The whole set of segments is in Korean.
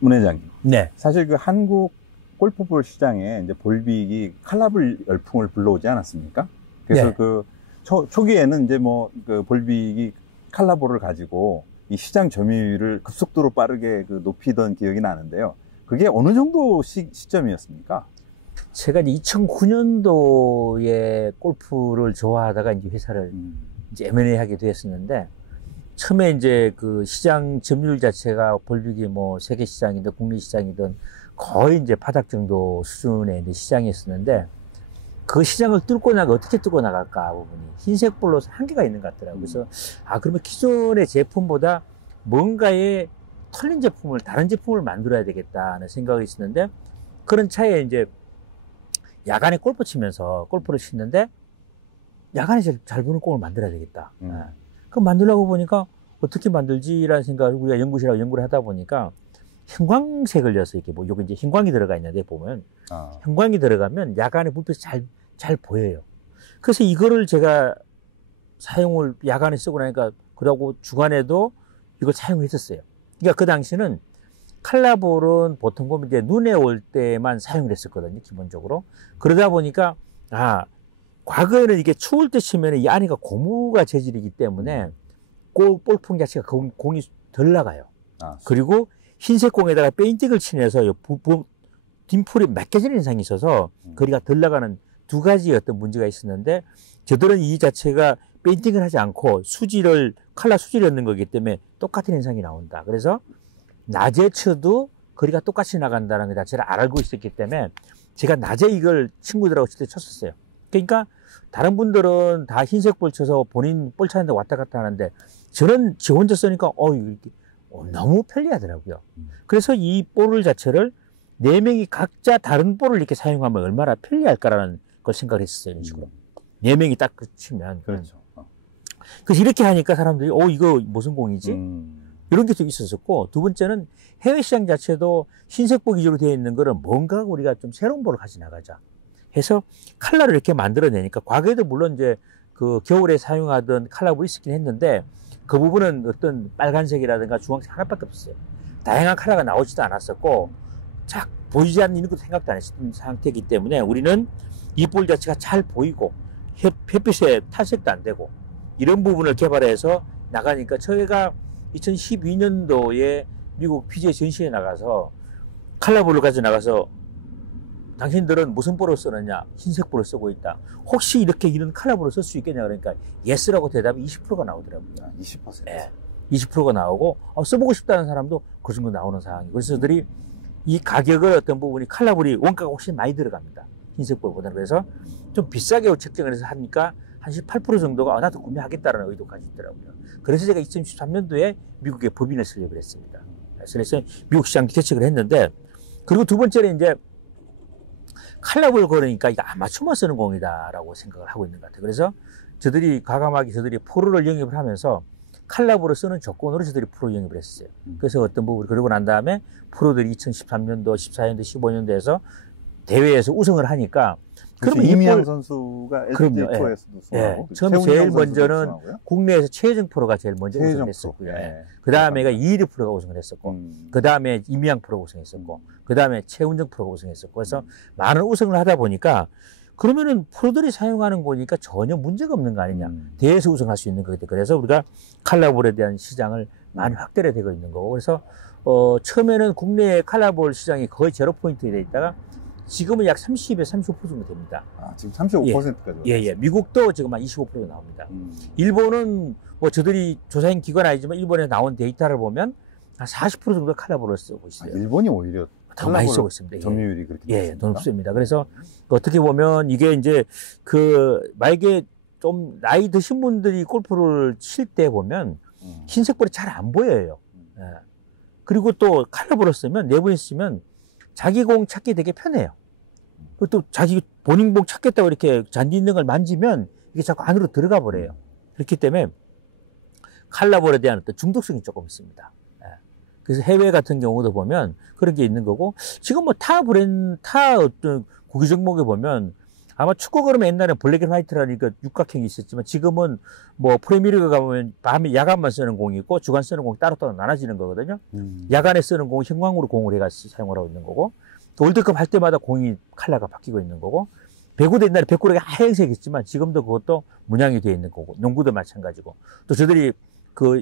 문 회장님. 네. 사실 그 한국 골프볼 시장에 이제 볼빅이 칼라볼 열풍을 불러오지 않았습니까? 그래서 네. 그 초기에는 이제 뭐 그 볼빅이 칼라볼을 가지고 이 시장 점유율을 급속도로 빠르게 그 높이던 기억이 나는데요. 그게 어느 정도 시점이었습니까? 제가 이제 2009년도에 골프를 좋아하다가 이제 회사를 이제 M&A 하게 되었었는데, 처음에 이제 그 시장 점유율 자체가 볼빅이 뭐 세계 시장이든 국내 시장이든 거의 이제 바닥 정도 수준의 이제 시장이었었는데, 그 시장을 뚫고 어떻게 뚫고 나갈까 부분이 흰색 볼로 한계가 있는 것 같더라고요. 그래서 그러면 기존의 제품보다 뭔가의 털린 제품을, 다른 제품을 만들어야 되겠다는 생각이 있었는데, 그런 차에 이제 야간에 골프 치면서 골프를 치는데 야간에 잘 부는 공을 만들어야 되겠다. 그럼 만들려고 보니까 어떻게 만들지라는 생각을 우리가 연구실하고 연구를 하다 보니까 형광색을 넣어서 이렇게 뭐 여기 이제 형광이 들어가 있는데 보면 형광이 들어가면 야간에 불빛이 잘 보여요. 그래서 이거를 제가 사용을 야간에 쓰고 나니까 그러고 주간에도 이걸 사용했었어요. 그러니까 그 당시는 칼라볼은 보통 보면 이제 눈에 올 때만 사용을 했었거든요, 기본적으로. 그러다 보니까 과거에는 이게 추울 때 치면 이 안에가 고무가 재질이기 때문에 볼풍 자체가 공이 덜 나가요. 그리고 흰색 공에다가 페인팅을 칠해서 딤플이 맡겨지는 현상이 있어서 거리가 덜 나가는 두 가지 어떤 문제가 있었는데, 저들은 이 자체가 페인팅을 하지 않고 칼라 수지를 넣는 거기 때문에 똑같은 현상이 나온다. 그래서 낮에 쳐도 거리가 똑같이 나간다는 것 자체를 알고 있었기 때문에 제가 낮에 이걸 친구들하고 칠 때 쳤었어요. 그러니까 다른 분들은 다 흰색 볼 쳐서 본인 볼 차는데 왔다 갔다 하는데, 저는 저 혼자 쓰니까 너무 편리하더라고요. 그래서 이 볼 자체를 4명이 각자 다른 볼을 이렇게 사용하면 얼마나 편리할까라는 걸 생각을 했었어요. 이런 식으로. 4명이 딱 치면. 그렇죠. 그래서 이렇게 하니까 사람들이 이거 무슨 공이지? 이런 게 좀 있었었고, 두 번째는 해외 시장 자체도 흰색 볼 기준으로 되어 있는 거를 뭔가 우리가 좀 새로운 볼을 가져 나가자 해서 칼라를 이렇게 만들어내니까, 과거에도 물론 이제 그 겨울에 사용하던 칼라볼이 있었긴 했는데, 그 부분은 어떤 빨간색이라든가 주황색 하나밖에 없었어요. 다양한 컬러가 나오지도 않았었고, 보이지 않는 것도 생각도 안 했었던 상태이기 때문에 우리는 이 볼 자체가 잘 보이고 햇빛에 탈색도 안 되고 이런 부분을 개발해서 나가니까, 저희가 2012년도에 미국 PGA 전시회에 나가서 칼라볼을 가져 나가서 당신들은 무슨 볼을 쓰느냐? 흰색 볼을 쓰고 있다. 혹시 이런 칼라볼을 쓸 수 있겠냐? 그러니까 예스라고 대답이 20%가 나오더라고요. 20%? 네. 20%가 나오고 써보고 싶다는 사람도 그 정도 나오는 상황이고, 그래서 저들이 이 가격을 어떤 부분이 칼라볼이 원가가 훨씬 많이 들어갑니다. 흰색 볼보다는. 그래서 좀 비싸게 책정을 해서 하니까 한 18% 정도가 나도 구매하겠다는 의도까지 있더라고요. 그래서 제가 2013년도에 미국에 법인을 설립을 했습니다. 그래서 미국 시장 개척을 했는데, 그리고 두 번째는 이제 칼라볼 걸으니까 이거 아마추어만 쓰는 공이다라고 생각을 하고 있는 것 같아요. 그래서 저들이 프로를 영입을 하면서 칼라볼을 쓰는 조건으로 저들이 프로 영입을 했어요. 그래서 어떤 부분을 그러고 난 다음에 프로들이 2013년도, 14년도, 15년도에서 대회에서 우승을 하니까, 그러면 이미양 선수가 LPGA 투어에서도 수상하고, 처음에 제일 먼저는 국내에서 최혜정 프로가 제일 먼저 우승을 했었고요. 그 다음에가 이일희 프로가 우승을 했었고, 그 다음에 이미양 프로가 우승했었고, 그 다음에 최운정 프로가 우승했었고, 그래서 많은 우승을 하다 보니까, 그러면은 프로들이 사용하는 거니까 전혀 문제가 없는 거 아니냐. 대회에서 우승할 수 있는 거겠다. 그래서 우리가 칼라볼에 대한 시장을 많이 확대가 되고 있는 거고, 그래서 처음에는 국내 칼라볼 시장이 거의 제로 포인트에 돼 있다가 지금은 약 30에서 35% 정도 됩니다. 지금 35%까지. 예. 미국도 지금 한 25% 나옵니다. 일본은 뭐 저들이 조사한 기관 아니지만 일본에 나온 데이터를 보면 한 40% 정도 칼라볼을 쓰고 있어요. 일본이 오히려 더 많이 쓰고 있습니다. 점유율이 그렇게 더 높습니다. 그래서 어떻게 보면 이게 이제 만약에 좀 나이 드신 분들이 골프를 칠 때 보면 흰색 볼이 잘 안 보여요. 그리고 또 칼라볼을 쓰면, 내부에 쓰면 자기 공 찾기 되게 편해요. 또 자기 본인 공 찾겠다고 이렇게 잔디 있는 걸 만지면 이게 자꾸 안으로 들어가 버려요. 그렇기 때문에 칼라볼에 대한 어떤 중독성이 조금 있습니다. 그래서 해외 같은 경우도 보면 그런 게 있는 거고, 지금 뭐 타 어떤 구기 종목에 보면 아마 축구 그러면 옛날에 블랙 앤 화이트라는 그 육각형이 있었지만 지금은 뭐 프리미어리그 가보면 밤에 야간만 쓰는 공이 있고 주간 쓰는 공이 따로따로 나눠지는 거거든요. 야간에 쓰는 공은 형광으로 공을 해가지고 사용을 하고 있는 거고 또 월드컵 할 때마다 공이 컬러가 바뀌고 있는 거고 배구도 옛날에 백구리가 하얀색이었지만 지금도 그것도 문양이 되어 있는 거고 농구도 마찬가지고 또 저들이 그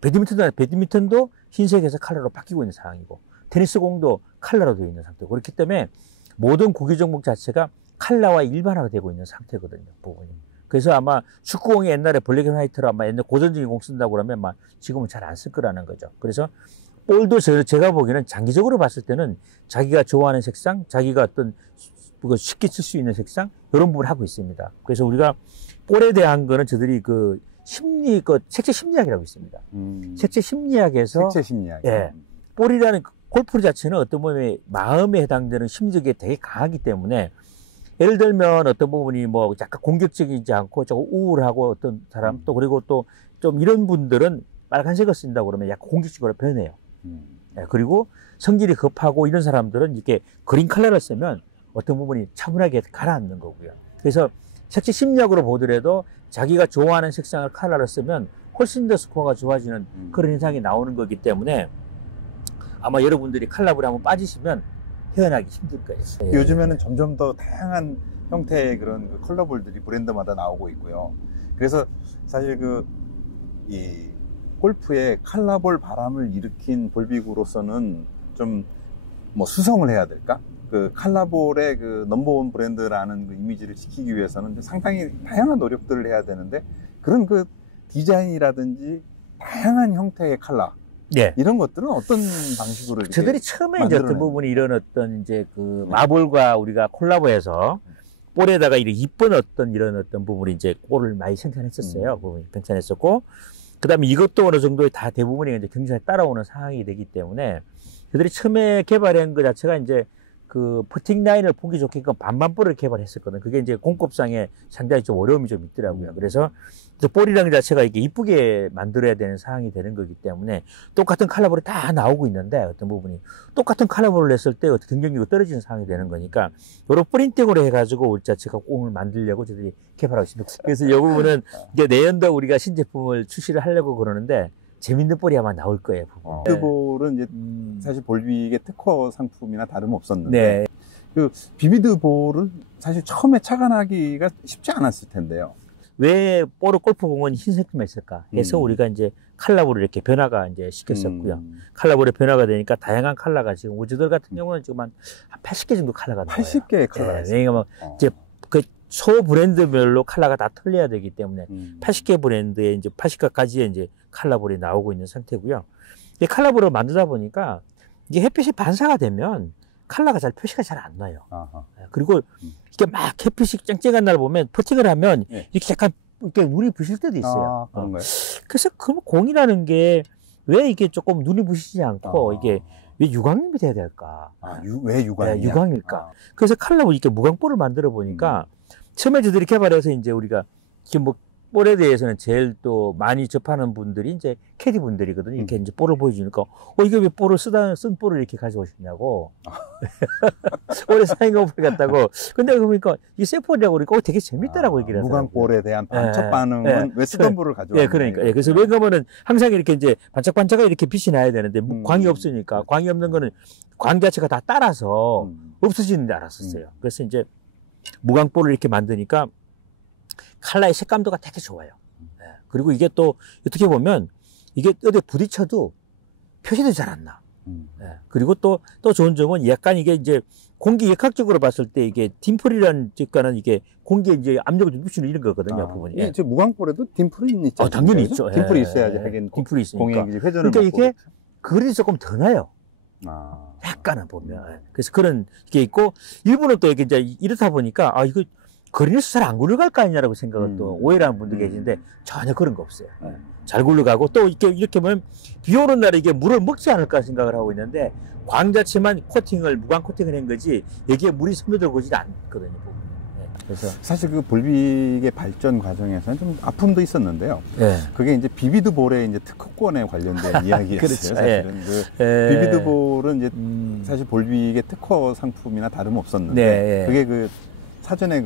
배드민턴도 흰색에서 컬러로 바뀌고 있는 상황이고 테니스 공도 컬러로 되어 있는 상태고 그렇기 때문에 모든 구기 종목 자체가 컬러와 일반화가 되고 있는 상태거든요, 부분이. 그래서 아마 축구공이 옛날에 블랙 앤 화이트로 아마 옛날 고전적인 공 쓴다고 그러면 아마 지금은 잘 안 쓸 거라는 거죠. 그래서 볼도 제가 보기에는 장기적으로 봤을 때는 자기가 좋아하는 색상, 자기가 어떤 쉽게 쓸 수 있는 색상, 이런 부분을 하고 있습니다. 그래서 우리가 볼에 대한 거는 저들이 그 색채 심리학이라고 있습니다. 색채 심리학에서. 색채 심리학. 예. 볼이라는 골프 자체는 어떤 부분에 마음에 해당되는 심리적이 되게 강하기 때문에 예를 들면 어떤 부분이 뭐 약간 공격적이지 않고 조금 우울하고 어떤 사람 또 그리고 또 좀 이런 분들은 빨간색을 쓴다고 그러면 약간 공격적으로 변해요. 예, 그리고 성질이 급하고 이런 사람들은 이렇게 그린 컬러를 쓰면 어떤 부분이 차분하게 가라앉는 거고요. 그래서 색채 심리학으로 보더라도 자기가 좋아하는 색상을 컬러를 쓰면 훨씬 더 스코어가 좋아지는 그런 현상이 나오는 거기 때문에 아마 여러분들이 컬러볼에 한번 빠지시면 헤어나기 힘들 거예요. 요즘에는 점점 더 다양한 형태의 그런 그 컬러볼들이 브랜드마다 나오고 있고요. 그래서 사실 이 골프의 컬러볼 바람을 일으킨 볼빅으로서는 좀 뭐 수성을 해야 될까? 그 컬러볼의 그 넘버원 브랜드라는 그 이미지를 지키기 위해서는 상당히 다양한 노력들을 해야 되는데 그런 그 디자인이라든지 다양한 형태의 컬러 예. 이런 것들은 어떤 방식으로 저들이 처음에 이제 어떤 부분이 이런 어떤 이제 그 마블과 우리가 콜라보해서 볼에다가 이쁜 이런 어떤 부분이 이제 볼을 많이 생산했었어요. 부분이 생산했었고, 그 다음에 이것도 어느 정도 다 대부분이 이제 경쟁에 따라오는 상황이 되기 때문에 저들이 처음에 개발한 것 자체가 이제 그 퍼팅 라인을 보기 좋게끔 반반볼을 개발했었거든요. 그게 이제 공법상에 상당히 좀 어려움이 좀 있더라고요. 그래서 볼이라는 자체가 이렇게 이쁘게 만들어야 되는 상황이 되는 거기 때문에 똑같은 컬러볼이 다 나오고 있는데 어떤 부분이 똑같은 컬러볼을 냈을 때 어떻게 경쟁력이 떨어지는 상황이 되는 거니까 이런 프린팅으로 해가지고 우리 자체가 공을 만들려고 저들이 개발하고 있습니다. 그래서 이 부분은 이제 내년도 우리가 신제품을 출시를 하려고 그러는데 재밌는 볼이 아마 나올 거예요. 비비드볼은 이제 사실 볼빅의 특허 상품이나 다름없었는데 네. 그 비비드볼은 사실 처음에 착안하기가 쉽지 않았을 텐데요. 왜 골프공은 흰색만 있을까 해서 우리가 이제 컬러볼을 이렇게 변화가 이제 시켰었고요. 컬러볼의 변화가 되니까 다양한 컬러가 지금 우주들 같은 경우는 지금 한 80개 정도 컬러가 나와요. 80개의 컬러가 네, 왜냐면 이제 그 소 브랜드별로 컬러가 다 틀려야 되기 때문에 80개 브랜드에 이제 80가지의 이제 컬러볼이 나오고 있는 상태고요. 이 컬러볼을 만들다 보니까 이게 햇빛이 반사가 되면 컬러가 잘 표시가 잘 안 나요. 아하. 그리고 이게 막 햇빛이 쨍쨍한 날 보면 퍼팅을 하면 이렇게 약간 이렇게 눈이 부실 때도 있어요. 그런가요? 그래서 그 공이라는 게 왜 이게 조금 눈이 부시지 않고 이게 왜 유광림이 돼야 될까? 왜 유광이야? 네, 유광일까? 그래서 컬러볼 이렇게 무광볼을 만들어 보니까 처음에 저들이 개발해서 이제 우리가 지금 뭐 볼에 대해서는 제일 또 많이 접하는 분들이 이제 캐디 분들이거든요. 이렇게 이제 볼을 보여주니까, 이게 왜 볼을 쓴 볼을 이렇게 가져오시냐고. 오래 사용해 보겠다고. 근데 그러니까 이 셀볼이라고 그러니까 되게 재밌더라고 얘기를 하더라고요. 무광볼에 대한 반짝 반응은 왜 쓰던 볼을 가져왔냐. 그러니까. 그래서 왜 그러면은 항상 이렇게 이제 반짝반짝하게 이렇게 빛이 나야 되는데 광이 없으니까 광이 없는 거는 광 자체가 다 따라서 없어지는 줄 알았었어요. 그래서 이제 무광볼을 이렇게 만드니까 컬러의 색감도가 되게 좋아요. 그리고 이게 또 어떻게 보면 이게 어디 부딪혀도 표시도 잘 안 나. 그리고 또 좋은 점은 약간 이게 이제 공기 역학적으로 봤을 때 이게 딤플이라는 직관은 이게 공기에 이제 압력을 좀 붙이는 이런 거거든요. 부분이. 저 무광볼에도 딤플이 있죠. 당연히 있죠. dim플이 있어야지 하긴 딤플이 있으니까. 공의 회전을 그러니까 이게 그릴이 조금 더 나요. 아. 약간은 보면. 그래서 그런 게 있고, 일부는 또 이게 이제 이렇다 보니까, 아, 이거 그린에서 잘 안 굴러갈 거 아니냐라고 생각을 또 오해를 하는 분도 계시는데, 전혀 그런 거 없어요. 잘 굴러가고, 또 이렇게 보면, 비 오는 날에 이게 물을 먹지 않을까 생각을 하고 있는데, 광 자체만 무광 코팅을 한 거지, 여기에 물이 스며들고 오지 않거든요. 그래서 사실 그 볼빅의 발전 과정에서는 좀 아픔도 있었는데요. 예. 그게 이제 비비드볼의 이제 특허권에 관련된 이야기였어요. 그렇죠. 사실은 그 비비드볼은 이제 사실 볼빅의 특허 상품이나 다름없었는데 그게 그 사전에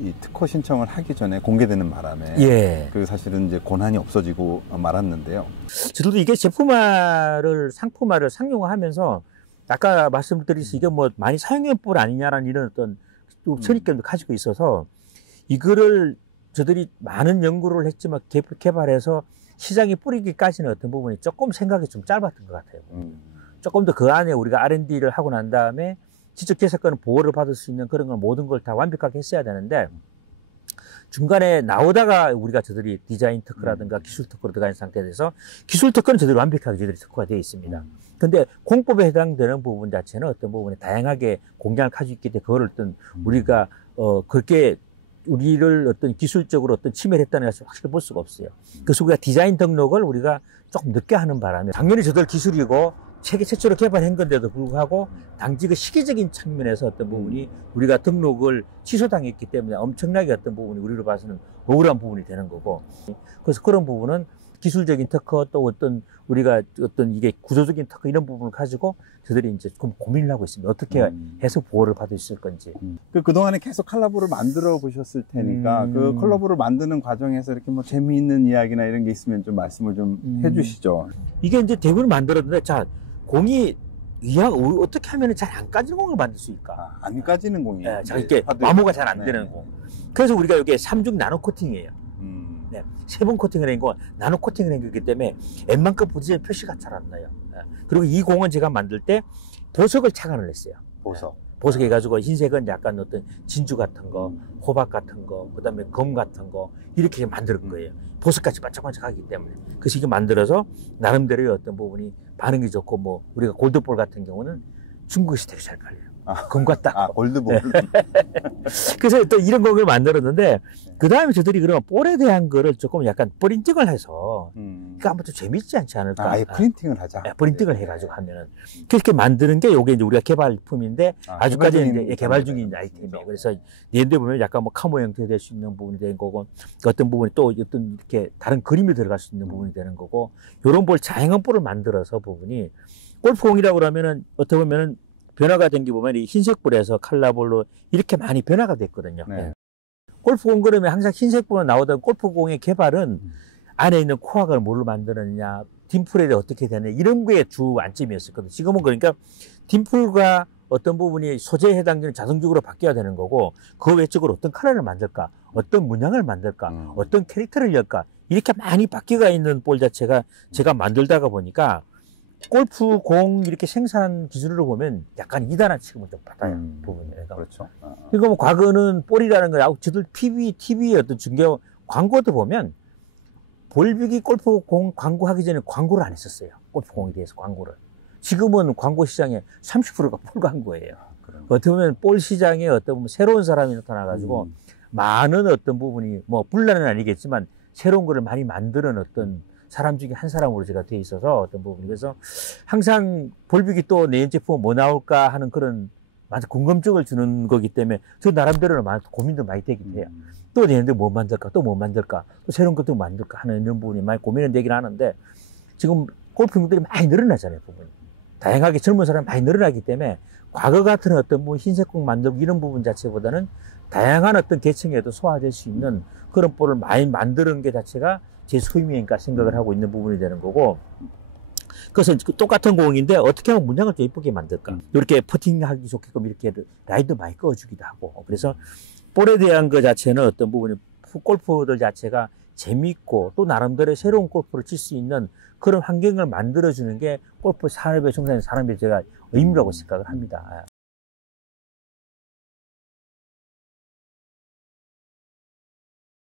이 특허 신청을 하기 전에 공개되는 바람에 예. 사실은 이제 권한이 없어지고 말았는데요. 저도 이게 제품화를 상품화를 상용화하면서 아까 말씀드렸듯이 이게 뭐 많이 사용해볼 아니냐라는 이런 어떤 선입견도 가지고 있어서 이거를 저들이 많은 연구를 했지만 개발해서 시장에 뿌리기까지는 어떤 부분이 조금 생각이 좀 짧았던 것 같아요. 조금 더 그 안에 우리가 R&D를 하고 난 다음에 지적재산권 보호를 받을 수 있는 그런 걸 모든 걸 다 완벽하게 했어야 되는데 중간에 나오다가 우리가 저들이 디자인 특허라든가 기술 특허로 들어가 있는 상태에서 기술 특허는 저들이 완벽하게 저들이 특허가 되어 있습니다. 근데 공법에 해당되는 부분 자체는 어떤 부분에 다양하게 공략을 가지고 있기 때문에 그걸 어떤 우리가 그렇게 우리를 어떤 기술적으로 어떤 침해를 했다는 것을 확실히 볼 수가 없어요. 그래서 우리가 디자인 등록을 우리가 조금 늦게 하는 바람에 당연히 저들 기술이고 세계 최초로 개발한 건데도 불구하고 당시 그 시기적인 측면에서 어떤 부분이 우리가 등록을 취소당했기 때문에 엄청나게 어떤 부분이 우리로 봐서는 억울한 부분이 되는 거고 그래서 그런 부분은 기술적인 특허 또 어떤 우리가 어떤 이게 구조적인 특허 이런 부분을 가지고 저들이 이제 좀 고민을 하고 있습니다. 어떻게 해서 보호를 받을 수 있을 건지. 그동안에 계속 컬러볼을 만들어 보셨을 테니까 그 컬러볼을 만드는 과정에서 이렇게 뭐 재미있는 이야기나 이런 게 있으면 좀 말씀을 좀 해주시죠. 이게 이제 대부분 만들었는데 자 공이 어떻게 하면 잘 안 까지는 공을 만들 수 있을까? 안 까지는 공이. 네, 자, 이렇게 마모가 잘 안 되는 공. 그래서 우리가 이게 3중 나노 코팅이에요. 네, 3번 코팅을 한 거, 나노 코팅을 한 거기 때문에 웬만큼 부딪히는 표시가 잘 안 나요. 네. 그리고 이 공은 제가 만들 때 보석을 착안을 했어요. 보석. 보석 해가지고 흰색은 약간 어떤 진주 같은 거, 호박 같은 거, 그 다음에 검 같은 거, 이렇게 만드는 거예요. 보석같이 반짝반짝하기 때문에. 그래서 이게 만들어서 나름대로의 어떤 부분이 반응이 좋고, 뭐, 우리가 골드볼 같은 경우는 중국에서 되게 잘 팔려요. 검과 딱. 골드볼. 그래서 또 이런 곡을 만들었는데, 그 다음에 저들이 그러면 볼에 대한 거를 조금 약간 프린팅을 해서, 그러니까 아무튼 재밌지 않지 않을까. 아예 프린팅을 하자. 프린팅을 해가지고 하면은. 그렇게 만드는 게 요게 이제 우리가 개발품인데, 아직까지 이제 개발 중인 아이템이에요. 그래서 얘네들 보면 약간 뭐 카모 형태가 될 수 있는 부분이 되는 거고, 어떤 부분이 또 어떤 이렇게 다른 그림이 들어갈 수 있는 부분이 되는 거고, 요런 볼, 자행한 볼을 만들어서 부분이, 골프공이라고 그러면은, 어떻게 보면은, 변화가 된 게 보면 이 흰색 볼에서 칼라볼로 이렇게 많이 변화가 됐거든요. 네. 골프공 그러면 항상 흰색 볼로 나오던 골프공의 개발은 안에 있는 코악을 뭘로 만드느냐, 딤플에 어떻게 되느냐, 이런 거에 주 안점이었었거든요. 지금은 그러니까 딤플과 어떤 부분이 소재에 해당되는 자동적으로 바뀌어야 되는 거고, 그 외적으로 어떤 컬러를 만들까, 어떤 문양을 만들까, 어떤 캐릭터를 열까, 이렇게 많이 바뀌어가 있는 볼 자체가 제가 만들다가 보니까 골프 공 이렇게 생산 기준으로 보면 약간 2단한 취급을 좀 받아요. 부분에서. 그렇죠. 그러니까 뭐 과거는 볼이라는 거, 저들 TV의 어떤 중계 광고도 보면 볼빅이 골프 공 광고하기 전에 광고를 안 했었어요. 골프 공에 대해서 광고를. 지금은 광고 시장에 30%가 볼 광고예요. 어떻게 보면 볼 시장에 어떤 새로운 사람이 나타나가지고 많은 어떤 부분이 뭐 분란은 아니겠지만 새로운 거를 많이 만드는 어떤 사람 중에 한 사람으로 제가 돼 있어서 어떤 부분이 그래서 항상 볼빅이 또 내 제품 뭐 나올까 하는 그런 궁금증을 주는 거기 때문에 저 나름대로는 많은 고민도 많이 되긴 해요. 또 내년에 뭐 만들까 또 뭐 만들까 또 새로운 것도 만들까 하는 이런 부분이 많이 고민은 되긴 하는데 지금 골프용들이 많이 늘어나잖아요. 부분이 다양하게 젊은 사람이 많이 늘어나기 때문에 과거 같은 어떤 뭐 흰색 공 만들고 이런 부분 자체보다는 다양한 어떤 계층에도 소화될 수 있는 그런 볼을 많이 만드는 게 자체가 제 소임이니까 생각을 하고 있는 부분이 되는 거고, 그래서 똑같은 공인데 어떻게 하면 문양을 좀 예쁘게 만들까, 이렇게 퍼팅하기 좋게끔 이렇게 라인도 많이 꺼주기도 하고, 그래서 볼에 대한 것 자체는 어떤 부분이 골프들 자체가 재미있고 또 나름대로 새로운 골프를 칠 수 있는 그런 환경을 만들어주는 게 골프 산업에 종사하는 사람의 제가 의무라고 생각을 합니다.